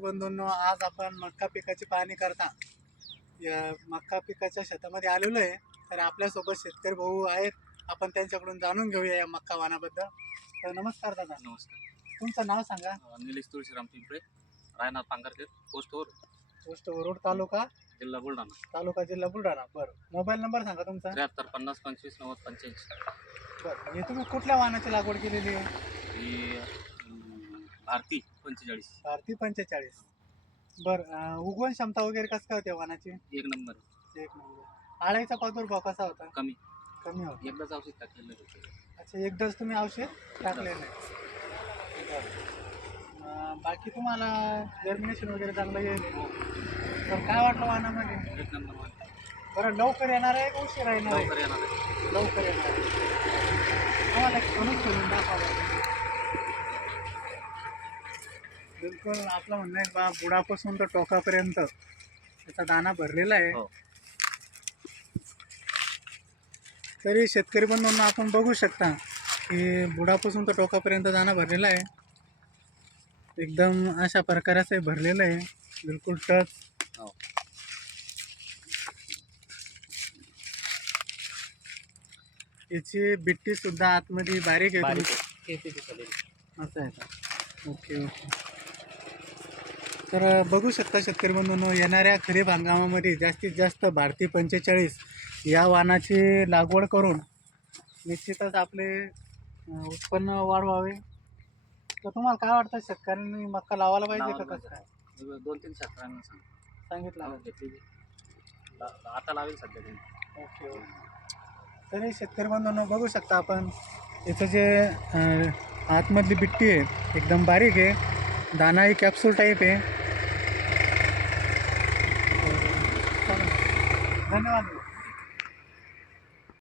बंधूंनो आज आपण मक्का पिकाची पाहणी करता. या मक्का पिकाच्या शेतामध्ये आलेलो आहे. तर आपल्यासोबत शेतकरी भाऊ आहेत. आपण त्यांच्याकडून जाणून घेऊया या मक्का वाणाबद्दल. तर नमस्कार दादा. नमस्कार. तुमचं नाव सांगा. निलेश तुळशीराम पिंपळे रायनाथ पांगरकर पोस्टवर पोस्ट वरुड तालुका? जिल्हा बुलढाणा. तालुका जिल्हा बुलढाणा. बरं. मोबाईल नंबर सांगा तुमचा. त्र्याहत्तर पन्नास पंचवीस नव्वद पंच्याऐंशी बरं. हे तुम्ही कुठल्या वाहनाची लागवड केलेली आहे? ही भारती पंचेचाळीस. भारती पंचेचाळीस. बरं उगवण क्षमता वगैरे कसं काय होते वाहनाची? एक नंबर. एक नंबर. आळ्याचा प्रादुर्भाव कसा होता? कमी. कमी होता. एकदाच औषध टाकलेलं होतं. अच्छा एकदाच तुम्ही औषध टाकलेलं आहे. बरं. अं, बाकी तुम्हाला जर्मिनेशन वगैरे चांगलं येईल तर काय वाटलं वाहनामध्ये? एक नंबर वन. बरं लवकर येणार आहे का उशीर येणार आहे लवकर येणार आहे. लवकर येणार आहे. आम्हाला एक कणूक खोलून दाखवा बिलकुल आपलं म्हणणं आहे बा बुडापासून तर टोकापर्यंत त्याचा दाना भरलेला आहे. हो. तरी शेतकरी बंधूंना आपण बघू शकता की बुडापासून तर टोकापर्यंत दाना भरलेला आहे. एकदम अशा प्रकाराचं हे भरलेलं आहे. बिलकुल टच. हो. याची बिट्टी सुद्धा आतमध्ये बारीक आहे बारीक आहे. असं आहे का? Okay okay. तर बघू शकता शेतकरी बंधूंनो येणाऱ्या खरीप हंगामामध्ये जास्तीत जास्त भारतीय पंचेचाळीस या वाहनाची लागवड करून निश्चितच आपले उत्पन्न वाढवावे. तर तुम्हाला काय वाटतं? शेतकऱ्यांनी मक्का लावायला पाहिजे का कसं? काय. दोन तीन शेतकऱ्यांना सांग. सांगितलं. घेतली आता लावेल सध्या त्यांनी ओके ओके. तरी शेतकरी बांधवांनो बघू शकता आपण याचं जे आतमधली बिट्टी आहे एकदम बारीक आहे. दाना ही कॅप्सूल टाईप आहे. धन्यवाद